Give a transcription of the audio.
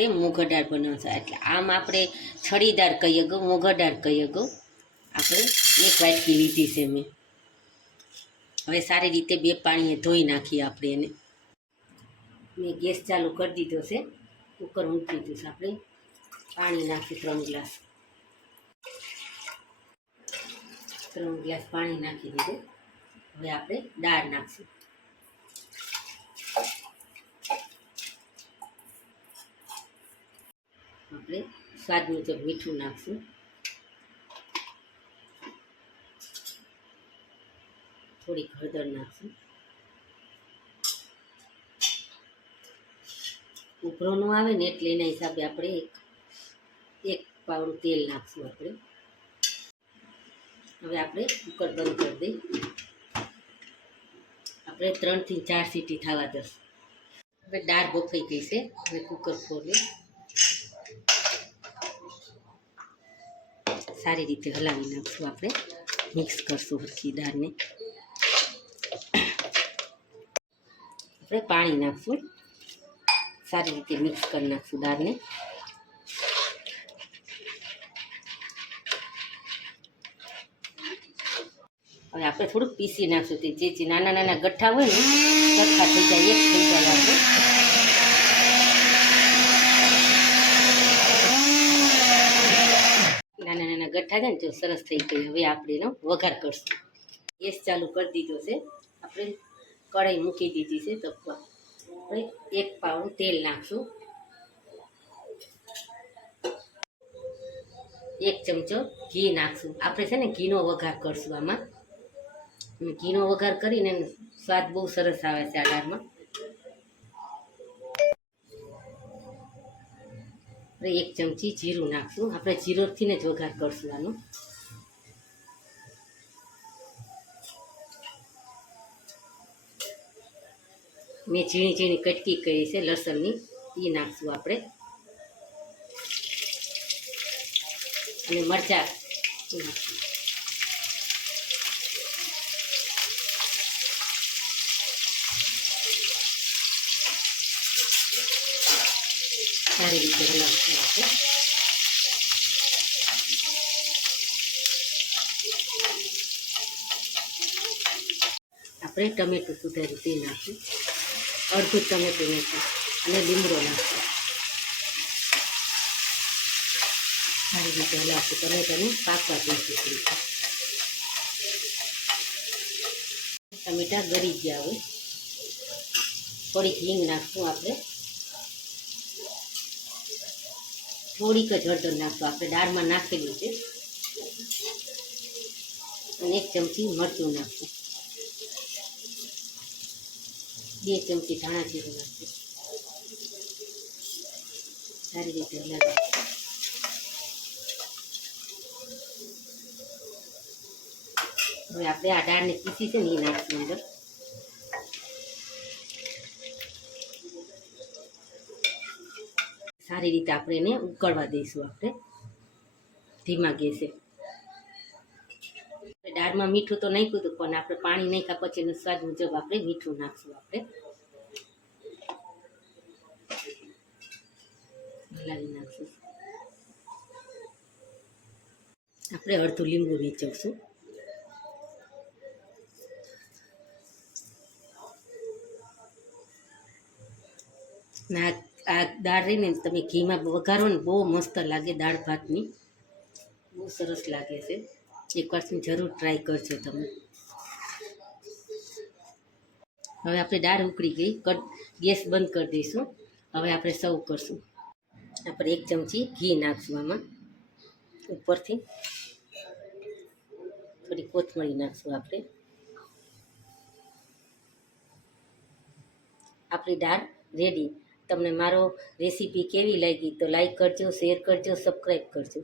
આપણે મોગર દાળ બનાવશે એટલે આમ આપણે છડી દાળ કહીએ ગો મોગર દાળ કહીએ ગો આપણે એક વાટકી લીધી છે મેં હવે સારી રીતે બે પાણીએ ધોઈ નાખીએ આપણે એને મેં ગેસ ચાલુ કરી દીધો છે કુકર મૂકી દીધું છે આપણે પાણી નાખી 3 ગ્લાસ પાણી નાખી દીધું હવે આપણે દાળ નાખશું આપણે સ્વાદ મુજબ મીઠું નાખશું થોડી હળદર નાખશું ઉભરો ન આવે ને એટલે એના હિસાબે આપણે એક પાવડું તેલ નાખશું આપણે હવે આપણે કુકર બંધ કરી દઈએ આપણે 3 થી 4 સીટી થવા દઈશું હવે દાળ બફાઈ ગઈ છે હવે કુકર ખોલી સારી રીતે હલાવી નાખશું આપણે મિક્સ કરશું હરખી દાળને આપણે પાણી નાખશું સારી રીતે મિક્સ કરી નાખશું દાળને હવે આપણે થોડુંક પીસી નાખશું તે જે નાના નાના ગઠ્ઠા હોય ને સરખા થઈ જાય એક થઈ જાય આપણે નાના નાના ગઠ્ઠા છે ને જો સરસ થઈ ગઈ હવે આપણે એનો વઘાર કરશું ગેસ ચાલુ કરી દીધો છે આપણે કઢાઈ મૂકી દીધી છે તપવા આપણે 1 પાવડું તેલ નાખશું 1 ચમચો ઘી નાખશું આપણે છે ને ઘીનો વઘાર કરશું આમાં ઘીનો વઘાર કરીને સ્વાદ બહુ સરસ આવે છે આ દાળમાં આપણે 1 ચમચી જીરું નાખશું આપણે જીરોથી જ વઘાર કરશું આનો મેં ઝીણી ઝીણી કટકી કરી છે લસણની એ નાખશું આપણે અને મરચાં નાખશું સારી રીતે હલાવશું આપણે ટમેટું સુધાર્યું તે નાખશું અડધું ટમેટું નાખ્યું અને લીમડો નાખશું સારી રીતે હલાવશું ટમેટાને પાકવા દઈશું ટમેટા ગળી ગયા હોય થોડીક હિંગ નાખશું આપણે થોડીક જ હળદર નાખશું આપણે દાળમાં નાખેલું છે અને 1 ચમચી મરચું નાખશું 2 ચમચી ધાણા જીરું નાખશું સારી રીતે હલાવી હવે આપણે આ દાળને પીસી છે ને એ નાખશું અંદર સારી રીતે આપણે એને ઉકળવા દઈશું આપણે ધીમા ગેસે દાળમાં મીઠું તો નાખ્યું હતું પણ આપણે પાણી નાખ્યા પછી એનો સ્વાદ મુજબ આપણે મીઠું નાખશું આપણે હલાવી નાખશું આપણે અડધું લીંબુ નીચવશું ના આ દાળ રહીને તમે ઘીમાં વઘારો ને બહુ મસ્ત લાગે દાળ ભાતની બહુ સરસ લાગે છે એકવાર જરૂર ટ્રાય કરજો તમે હવે આપણે દાળ ઉકળી ગઈ ગેસ બંધ કરી દઈશું હવે આપણે સર્વ કરશું આપણે 1 ચમચી ઘી નાખશું આમાં ઉપરથી થોડી કોથમરી નાખશું આપણે આપણી દાળ રેડી તમને મારો રેસીપી કેવી લાગી તો લાઈક કરજો શેર કરજો સબસ્ક્રાઈબ કરજો